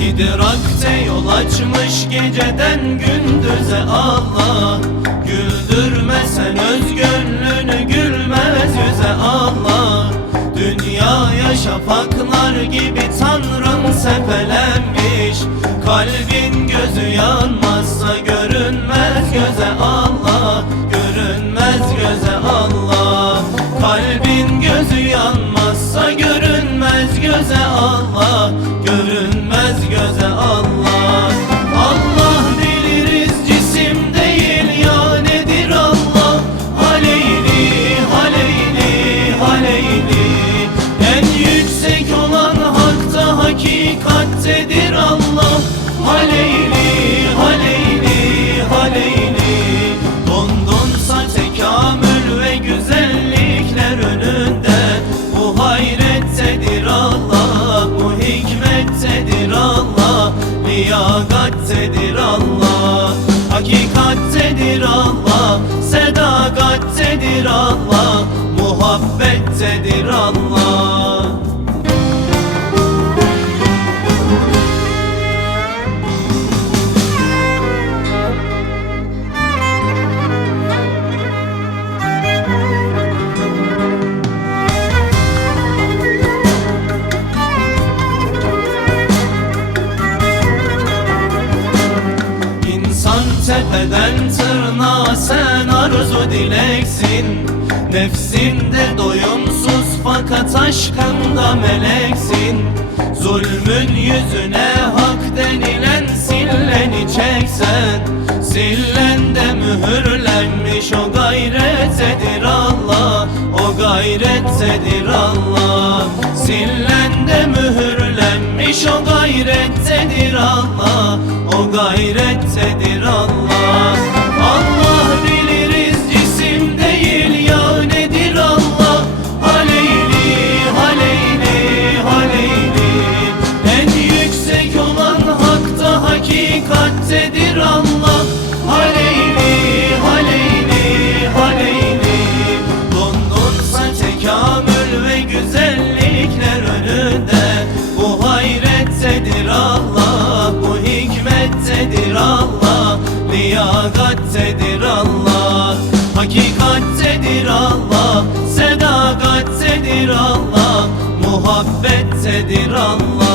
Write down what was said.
İdrakte yol açmış geceden gündüze Allah. Güldürmesen öz gönlünü gülmez yüze Allah. Dünyaya şafaklar gibi Tanrım sepelenmiş. Kalbin gözü yanmazsa görünmez göze Allah. Görünmez göze Allah. Kalbin gözü yanmazsa görünmez göze Allah. Görünmez göze Allah. Allah biliriz cisim değil ya nedir Allah. Haleyli haleyli haleyli. En yüksek olan hakta hakikattedir Allah. Haleyli haleyli haleyli. Dondunsa tekamül ve güzellikler önünde. Bu hayrettedir Allah, bu hikmettedir Allah, liyagattedir Allah, hakikattedir Allah, sedakattedir Allah, muhabbettedir Allah. Tepeden tırnağa sen arzu dileksin. Nefsinde doyumsuz fakat aşkında meleksin. Zulmün yüzüne hak denilen silleni çeksen. Sillende mühürlenmiş o gayrettedir Allah. O gayrettedir Allah. Sillende mühürlenmiş o gayrettedir Allah. O gayrettedir Allah. Allah biliriz cisim değil ya nedir Allah. Haleyli haleyli haleyli. En yüksek olan hakta hakikattedir Allah. Haleyli haleyli haleyli. Dondunsa tekamül ve güzellikler önünde. Bu hayrettedir Allah, bu hikmettedir Allah, liyagattedir Allah, hakikattedir Allah, sedakattedir Allah, muhabbettedir Allah.